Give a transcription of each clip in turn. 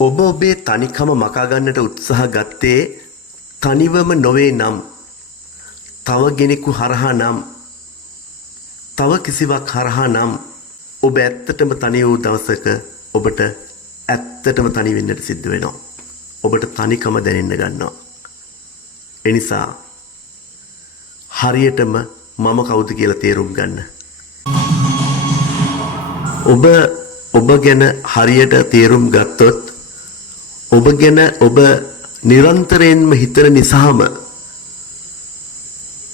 ඔබ ඔබේ තනිකම මකා ගන්නට උත්සාහ ගත්තේ තනිවම නොවේ නම් තව කෙනෙකු හරහා නම් තව කිසිවක් හරහා නම් ඔබ ඇත්තටම තනි වූ දවසක ඔබට ඇත්තටම තනි වෙන්නට සිද්ධ වෙනවා. ඔබට තනිකම දැනෙන්න ගන්නවා. ඒ නිසා හරියටම මම කවුද කියලා තේරුම් ගන්න. ඔබ ගැන හරියට තේරුම් ගත්තොත් ඔබ ගැන ඔබ නිරන්තරයෙන්ම හිතන නිසාම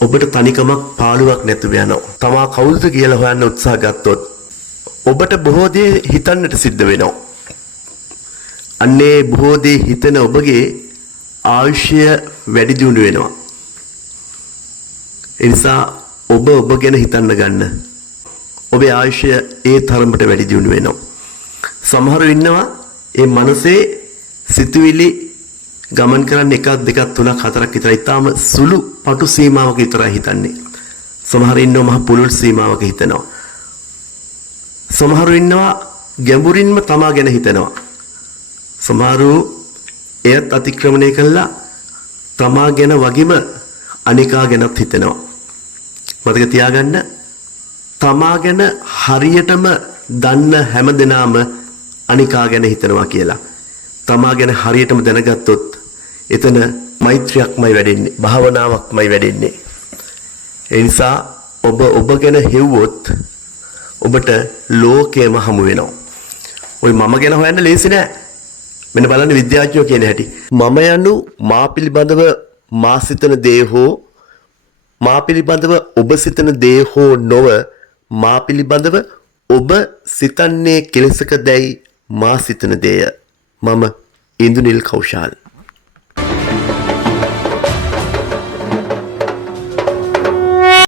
ඔබට තනිකමක් පාළුවක් නැතුව යනවා. තමා කවුද කියලා හොයන්න උත්සාහ ගත්තොත් ඔබට බොහෝ දේ හිතන්නට සිද්ධ වෙනවා. අන්නේ බොහෝ දේ හිතන ඔබගේ ආයුෂය වැඩි දියුණු වෙනවා. ඒ නිසා ඔබ ගැන හිතන්න ගන්න. ඔබේ ආයුෂය ඒ තරමට වැඩි දියුණු වෙනවා. සමහරව ඉන්නවා ඒ මනසේ සිතුවිලි ගමන් කරන්න 1 2 3 4ක් විතර ඊටාම සුළු පටු සීමාවක විතරයි හිතන්නේ. සමහර ඉන්නවා මහ පුළුල් සීමාවක හිතනවා. සමහරු ඉන්නවා ගැඹුරින්ම තමා ගැන හිතනවා. සමහරු එයත් අතික්‍රමණය කළා තමා ගැන වගේම අනිකා ගැනත් හිතනවා. මතක තියාගන්න තමා ගැන හරියටම දන්න හැමදෙනාම අනිකා ගැන හිතනවා කියලා. තමා ගැන හරියටම දැනගත්තොත් එතන මෛත්‍රියක්මයි වැඩෙන්නේ, භාවනාවක්මයි වැඩෙන්නේ. ඒ නිසා ඔබ ගැන හෙව්වොත් ඔබට ලෝකයම හමු වෙනවා. ඔය මම ගැන හොයන්න ලේසි නෑ. මෙන්න බලන්න විද්‍යාඥයෝ කියන හැටි. මම යනු මා පිළිබඳව මා සිතන දේ හෝ මා පිළිබඳව ඔබ සිතන දේ හෝ නොව මා පිළිබඳව ඔබ සිතන්නේ කෙලෙසක දැයි මා සිතන දේය. මම ඉන්දුනිල් කෞෂාල්.